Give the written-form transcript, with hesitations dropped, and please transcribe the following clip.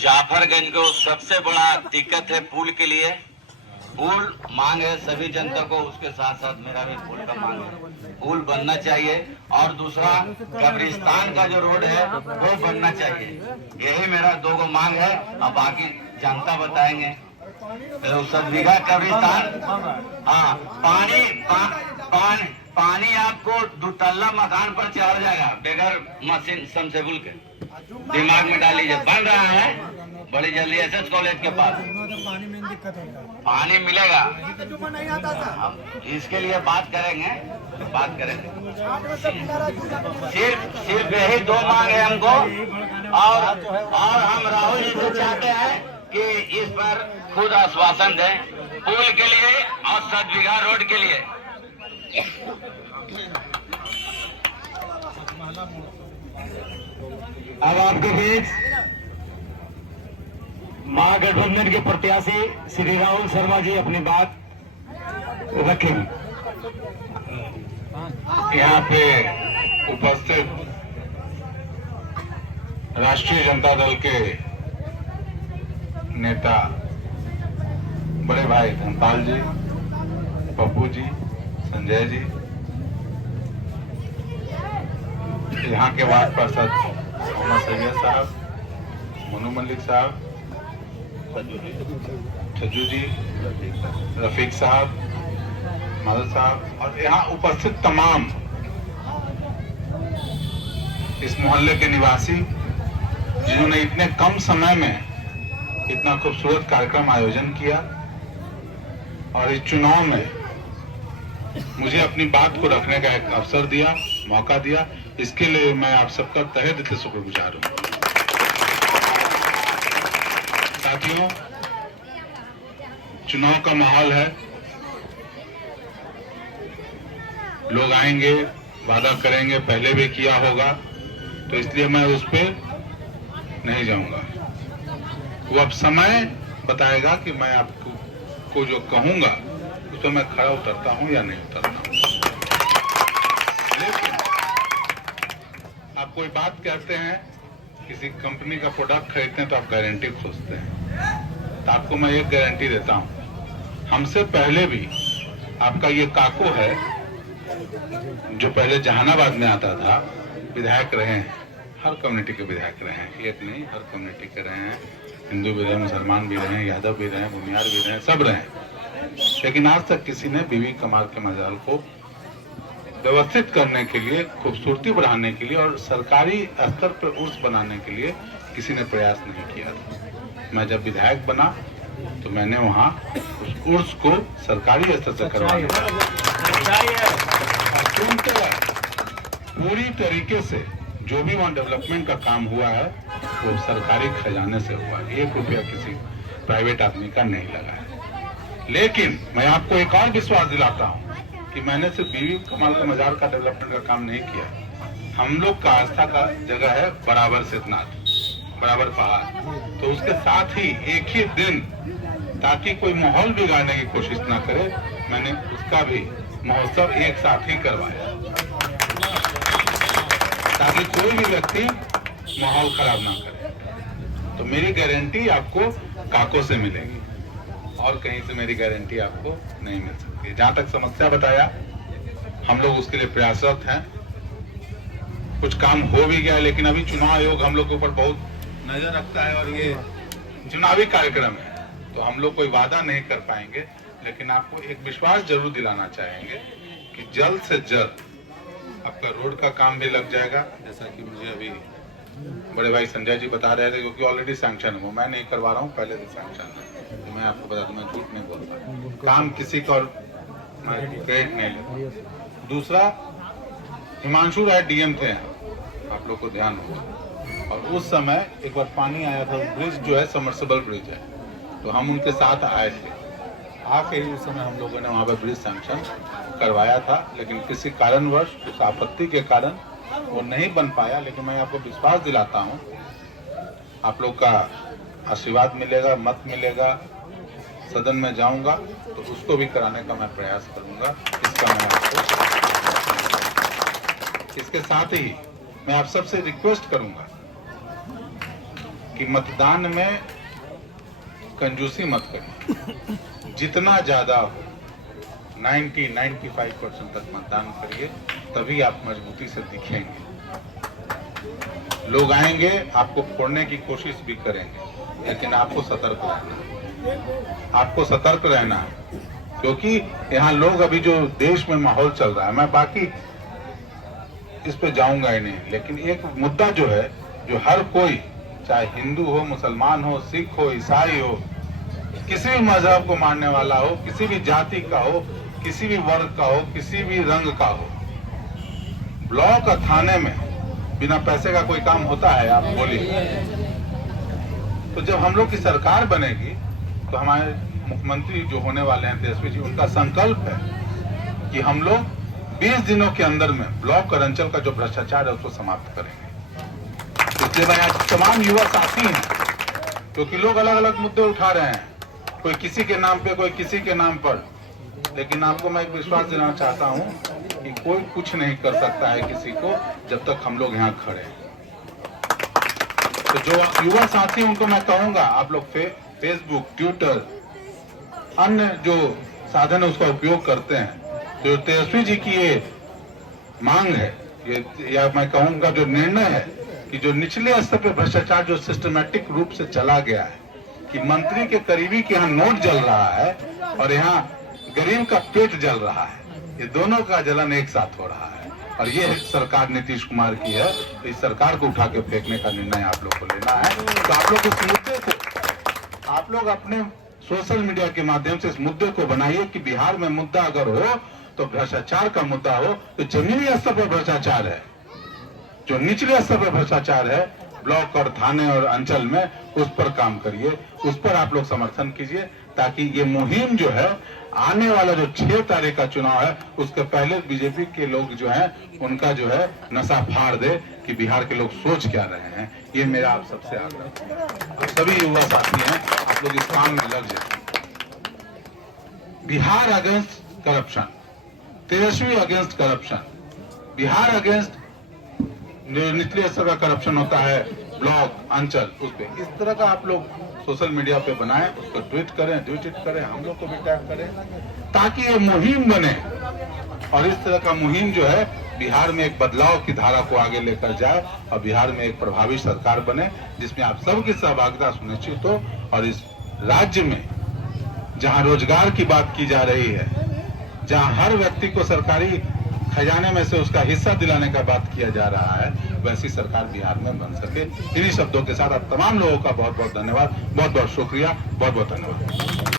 जाफरगंज को सबसे बड़ा दिक्कत है पुल के लिए। पुल मांग है सभी जनता को, उसके साथ साथ मेरा भी पुल का मांग है। पुल बनना चाहिए और दूसरा कब्रिस्तान का जो रोड है वो बनना चाहिए। यही मेरा दो गो मांग है। अब बाकी जनता बताएंगे। तो सदविघा कब्रिस्तान, हाँ, पानी आपको दुतल्ला मकान पर चढ़ जाएगा बगैर मशीन समसेबुल के। दिमाग में डाल लीजिए, बन रहा है बड़ी जल्दी एसएस कॉलेज के पास। पानी में दिक्कत होगा, पानी मिलेगा, नहीं आता था। हम इसके लिए बात करेंगे। सिर्फ यही दो मांग है हमको। और हम राहुल जी से चाहते हैं कि इस पर खुद आश्वासन दें, पुल के लिए और सदविघा रोड के लिए। अब आपके बीच महागठबंधन के प्रत्याशी श्री राहुल शर्मा जी अपनी बात रखेंगे। यहाँ पे उपस्थित राष्ट्रीय जनता दल के नेता बड़े भाई धनपाल जी, पप्पू जी, संजय जी, यहाँ के वार्ड पार्षद मोहम्मद सैयद साहब, मनु मलिक साहब, छज्जू जी, रफीक साहब, मदद साहब और यहाँ उपस्थित तमाम इस मोहल्ले के निवासी जिन्होंने इतने कम समय में इतना खूबसूरत कार्यक्रम आयोजन किया और इस चुनाव में मुझे अपनी बात को रखने का एक अवसर दिया, मौका दिया, इसके लिए मैं आप सबका तहे दिल से शुक्रगुजार हूं। साथियों, चुनाव का माहौल है, लोग आएंगे, वादा करेंगे, पहले भी किया होगा, तो इसलिए मैं उस पर नहीं जाऊंगा। वो अब समय बताएगा कि मैं आपको जो कहूंगा उस पर मैं खड़ा उतरता हूं या नहीं उतरता हूं। लेकिन आप कोई बात कहते हैं, किसी कंपनी का प्रोडक्ट खरीदते हैं तो आप गारंटी खोजते हैं, तो आपको मैं एक गारंटी देता हूं, हमसे पहले भी आपका ये काको है जो पहले जहानाबाद में आता था, विधायक रहे हैं, हर कम्युनिटी के विधायक रहे हैं, एक नहीं हर कम्युनिटी के रहे हैं, हिंदू भी रहे, मुसलमान भी रहे, यादव भी रहे, भूमियार भी रहे, सब रहे, लेकिन आज तक किसी ने बीबी कमाल के मजाल को व्यवस्थित करने के लिए, खूबसूरती बढ़ाने के लिए और सरकारी स्तर पर उर्स बनाने के लिए किसी ने प्रयास नहीं किया था। मैं जब विधायक बना तो मैंने वहां उस उर्स को सरकारी स्तर से करवाया, पूरी तरीके से जो भी वहाँ डेवलपमेंट का काम हुआ है वो सरकारी खजाने से हुआ है, 1 रुपया किसी प्राइवेट आदमी का नहीं लगा है। लेकिन मैं आपको एक और विश्वास दिलाता हूँ कि मैंने सिर्फ बीबी कमाल के मजार का डेवलपमेंट का काम नहीं किया। हम लोग का आस्था का जगह है बराबर सिद्धनाथ, बराबर पहाड़, तो उसके साथ ही एक ही दिन, ताकि कोई माहौल बिगाड़ने की कोशिश ना करे, मैंने उसका भी महोत्सव एक साथ ही करवाया, ताकि कोई भी व्यक्ति माहौल खराब ना करे। तो मेरी गारंटी आपको काको से मिलेगी और कहीं से मेरी गारंटी आपको नहीं मिल सकती। जहां तक समस्या बताया, हम लोग उसके लिए प्रयासरत हैं। कुछ काम हो भी गया, लेकिन अभी चुनाव आयोग हम लोग के ऊपर बहुत नजर रखता है और ये चुनावी कार्यक्रम है, तो हम लोग कोई वादा नहीं कर पाएंगे, लेकिन आपको एक विश्वास जरूर दिलाना चाहेंगे कि जल्द से जल्द आपका रोड का काम भी लग जाएगा, जैसा कि मुझे अभी बड़े भाई संजय जी बता रहे थे, क्योंकि ऑलरेडी सैंक्शन है, वो मैं नहीं करवा रहा हूँ, पहले से सैंक्शन है, तो मैं आपको बता दूं, मैं झूठ नहीं बोलता, काम किसी का मैं क्रेडिट नहीं लेता। दूसरा, हिमांशु राय डीएम थे, आप लोग को ध्यान हो, और उस समय एक बार पानी आया था, ब्रिज जो है सबमर्सिबल ब्रिज है, तो हम उनके साथ आए थे, आके ही उस समय हम लोगों ने वहाँ पर ब्रिज सैंक्शन करवाया था, लेकिन किसी कारणवश उस आपत्ति के कारण वो नहीं बन पाया। लेकिन मैं आपको विश्वास दिलाता हूँ, आप लोग का आशीर्वाद मिलेगा, मत मिलेगा, सदन में जाऊंगा तो उसको भी कराने का मैं प्रयास करूंगा। इसका मैं आपको, इसके साथ ही मैं आप सबसे रिक्वेस्ट करूंगा कि मतदान में कंजूसी मत करिए, जितना ज्यादा हो 90-95% तक मतदान करिए, तभी आप मजबूती से दिखेंगे। लोग आएंगे, आपको फोड़ने की कोशिश भी करेंगे, लेकिन आपको सतर्क रहना है, आपको सतर्क रहना है, क्योंकि यहाँ लोग अभी जो देश में माहौल चल रहा है, मैं बाकी इस पे जाऊंगा ही नहीं, लेकिन एक मुद्दा जो है, जो हर कोई, चाहे हिंदू हो, मुसलमान हो, सिख हो, ईसाई हो, किसी भी मजहब को मानने वाला हो, किसी भी जाति का हो, किसी भी वर्ग का हो, किसी भी रंग का हो, ब्लॉक और थाने में बिना पैसे का कोई काम होता है? आप बोलिए। तो जब हम लोग की सरकार बनेगी तो हमारे मुख्यमंत्री जो होने वाले हैं तेजस्वी जी, उनका संकल्प है कि हम लोग 20 दिनों के अंदर में ब्लॉक और अंचल का जो भ्रष्टाचार है उसको समाप्त करेंगे। इसलिए मैं आज तमाम युवा साथी हैं, क्योंकि लोग अलग अलग मुद्दे उठा रहे हैं, कोई किसी के नाम पे, कोई किसी के नाम पर, लेकिन आपको मैं एक विश्वास देना चाहता हूं कि कोई कुछ नहीं कर सकता है किसी को जब तक हम लोग यहाँ खड़े हैं। तो जो युवा साथी, उनको मैं कहूंगा, आप लोग फेसबुक, ट्विटर, अन्य जो साधन है उसका उपयोग करते हैं, जो तेजस्वी जी की ये मांग है, ये या मैं कहूंगा जो निर्णय है कि जो निचले स्तर पे भ्रष्टाचार जो सिस्टमैटिक रूप से चला गया है, कि मंत्री के करीबी के यहाँ नोट जल रहा है और यहाँ गरीब का पेट जल रहा है, ये दोनों का जलन एक साथ हो रहा है, और ये सरकार नीतीश कुमार की है। तो इस सरकार को उठा के फेंकने का निर्णय आप लोग को लेना है। तो आप लोग इस मुद्दे को, आप लोग अपने सोशल मीडिया के माध्यम से इस मुद्दे को बनाइए कि बिहार में मुद्दा अगर हो तो भ्रष्टाचार का मुद्दा हो, तो जमीनी स्तर पर भ्रष्टाचार है, जो निचले स्तर पर भ्रष्टाचार है, ब्लॉक और थाने और अंचल में, उस पर काम करिए, उस पर आप लोग समर्थन कीजिए, ताकि ये मुहिम जो है, आने वाला जो 6 तारीख का चुनाव है, उसके पहले बीजेपी के लोग जो हैं, उनका जो है नशा फाड़ दे कि बिहार के लोग सोच क्या रहे हैं। ये मेरा आप सबसे आग्रह है। और सभी युवा साथी हैं, आप लोग इस काम में लग जाए। बिहार अगेंस्ट करप्शन, तेजस्वी अगेंस्ट करप्शन, बिहार अगेंस्ट जो निचले स्तर का करप्शन होता है, ब्लॉक, अंचल, उस पे इस तरह का आप लोग सोशल मीडिया पे बनाएं, उसको ट्वीट करें, हम लोग को भी टैग करें, ताकि ये मुहिम बने, और इस तरह का मुहिम जो है बिहार में एक बदलाव की धारा को आगे लेकर जाए, और बिहार में एक प्रभावी सरकार बने, जिसमें आप सबकी सहभागिता सुनिश्चित हो, और इस राज्य में जहां रोजगार की बात की जा रही है, जहां हर व्यक्ति को सरकारी खजाने में से उसका हिस्सा दिलाने का बात किया जा रहा है, वैसी सरकार बिहार में बन सके। इन्हीं शब्दों के साथ आप तमाम लोगों का बहुत बहुत धन्यवाद, बहुत बहुत शुक्रिया, बहुत बहुत धन्यवाद।